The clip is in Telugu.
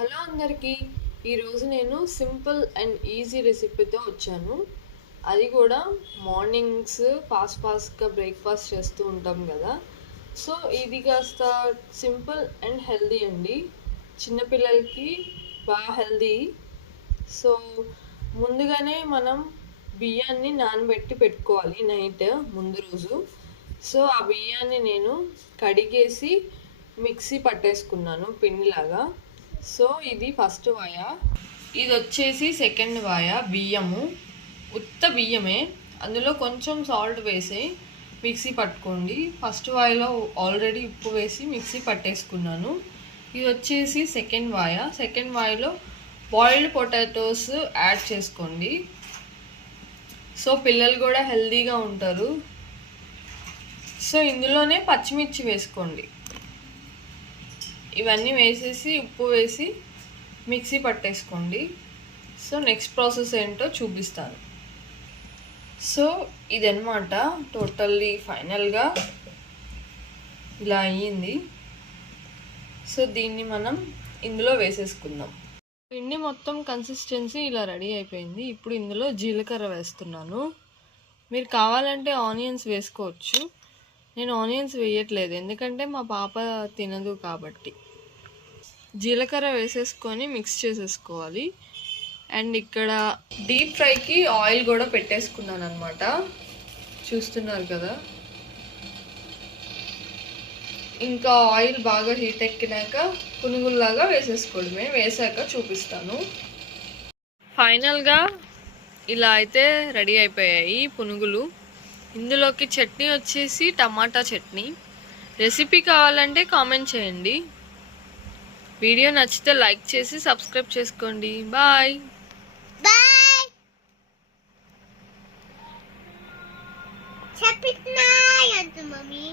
హలో అందరికీ. ఈరోజు నేను సింపుల్ అండ్ ఈజీ రెసిపీతో వచ్చాను. అది కూడా మార్నింగ్స్ ఫాస్ట్గా బ్రేక్ఫాస్ట్ చేస్తూ ఉంటాం కదా. సో ఇది కాస్త సింపుల్ అండ్ హెల్దీ అండి. చిన్నపిల్లలకి బాగా హెల్దీ. సో ముందుగానే మనం బియ్యాన్ని నానబెట్టి పెట్టుకోవాలి నైట్ ముందు రోజు. సో ఆ బియ్యాన్ని నేను కడిగేసి మిక్సీ పట్టేసుకున్నాను పిండిలాగా. సో ఇది ఫస్ట్ వాయ, ఇది వచ్చేసి సెకండ్ వాయ. బియ్యము ఉత్త బియ్యమే, అందులో కొంచెం సాల్ట్ వేసి మిక్సీ పట్టుకోండి. ఫస్ట్ వాయలో ఆల్రెడీ ఉప్పు వేసి మిక్సీ పట్టేసుకున్నాను. ఇది వచ్చేసి సెకండ్ వాయ. సెకండ్ వాయలో బాయిల్డ్ పొటాటోస్ యాడ్ చేసుకోండి. సో పిల్లలు కూడా హెల్తీగా ఉంటారు. సో ఇందులోనే పచ్చిమిర్చి వేసుకోండి. ఇవన్నీ వేసేసి ఉప్పు వేసి మిక్సీ పట్టేసుకోండి. సో నెక్స్ట్ ప్రాసెస్ ఏంటో చూపిస్తాను. సో ఇదన్నమాట టోటల్లీ ఫైనల్గా ఇలా అయ్యింది. సో దీన్ని మనం ఇందులో వేసేసుకుందాం. పిండి మొత్తం కన్సిస్టెన్సీ ఇలా రెడీ అయిపోయింది. ఇప్పుడు ఇందులో జీలకర్ర వేస్తున్నాను. మీరు కావాలంటే ఆనియన్స్ వేసుకోవచ్చు. నేను ఆనియన్స్ వేయట్లేదు, ఎందుకంటే మా పాప తినదు కాబట్టి. జీలకర్ర వేసేసుకొని మిక్స్ చేసేసుకోవాలి. అండ్ ఇక్కడ డీప్ ఫ్రైకి ఆయిల్ కూడా పెట్టేసుకున్నాను అనమాట. చూస్తున్నారు కదా. ఇంకా ఆయిల్ బాగా హీట్ ఎక్కినాక పునుగుల్లాగా వేసేసుకోవడమే. వేసాక చూపిస్తాను. ఫైనల్గా ఇలా అయితే రెడీ అయిపోయాయి పునుగులు. ఇందులోకి చట్నీ వచ్చేసి టమాటా చట్నీ. రెసిపీ కావాలంటే కామెంట్ చేయండి. వీడియో నచ్చితే లైక్ చేసి సబ్స్క్రైబ్ చేసుకోండి. Bye bye. చెప్పినా మమ్మీ.